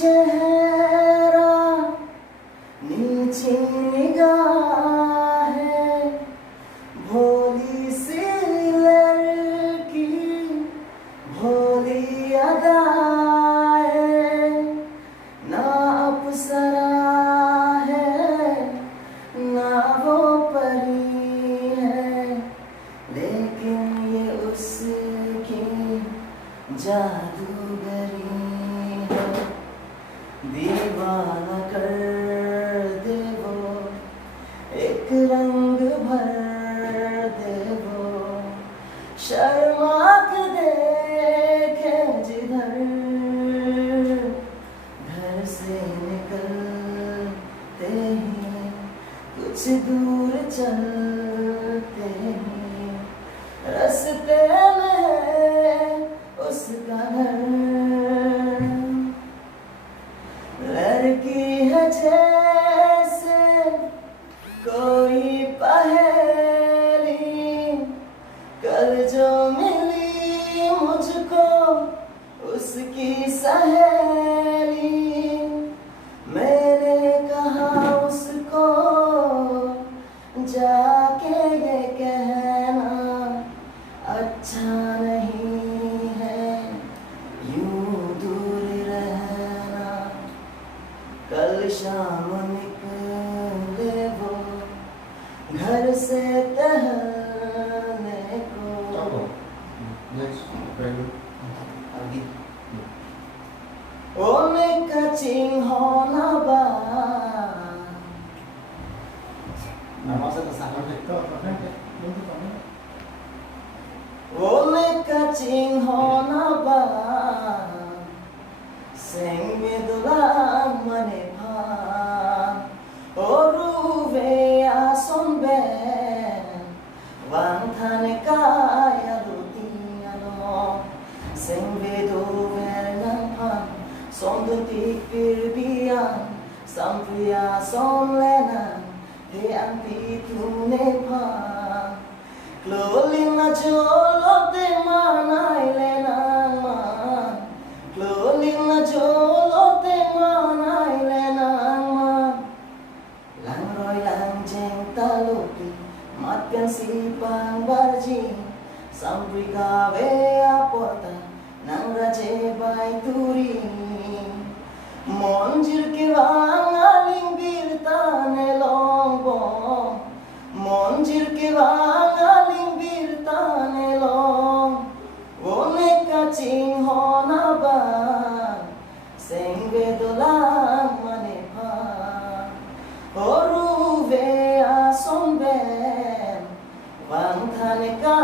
चेहरा नीचे निगाह है, भोली सी लड़की भोली अदा है, ना अप्सरा है ना वो परी है, लेकिन ये उसकी जादूगरी है। दीवाना कर दे वो, एक रंग भर दे वो, शर्मा के देखे जिधर, घर से निकलते ही कुछ दूर चलते ही रास्ते में है उसका घर। लड़की है जैसे कोई पहेली, कल जो मिली मुझको उसकी सहेली, मैंने कहा उसको जाके ये कहना अच्छा नहीं है यूं दूर रहना। कल शाम निकले वो घर से टहलने को। ओ मैं कचिंग होना बा o me kaching hona ba seng me dula mane pha o ruve a son be wang thane kaya rutiano seng be do ver nang pha son do tik pir bian sampriya son lena he an pi tu ne pha Clolin na jolo te manai le nang man, Clolin na jolo te manai le nang man. Lang roi lang jeng taloki, mat pian sipang barji, sampri gawe aporta, nang raje bai turi. Monjir ke wang aling birtane longbong, Monjir ke wang aling birtane long, o me kaching hona ba seng ve dolang mane pha o ruve a son ben wang thane ka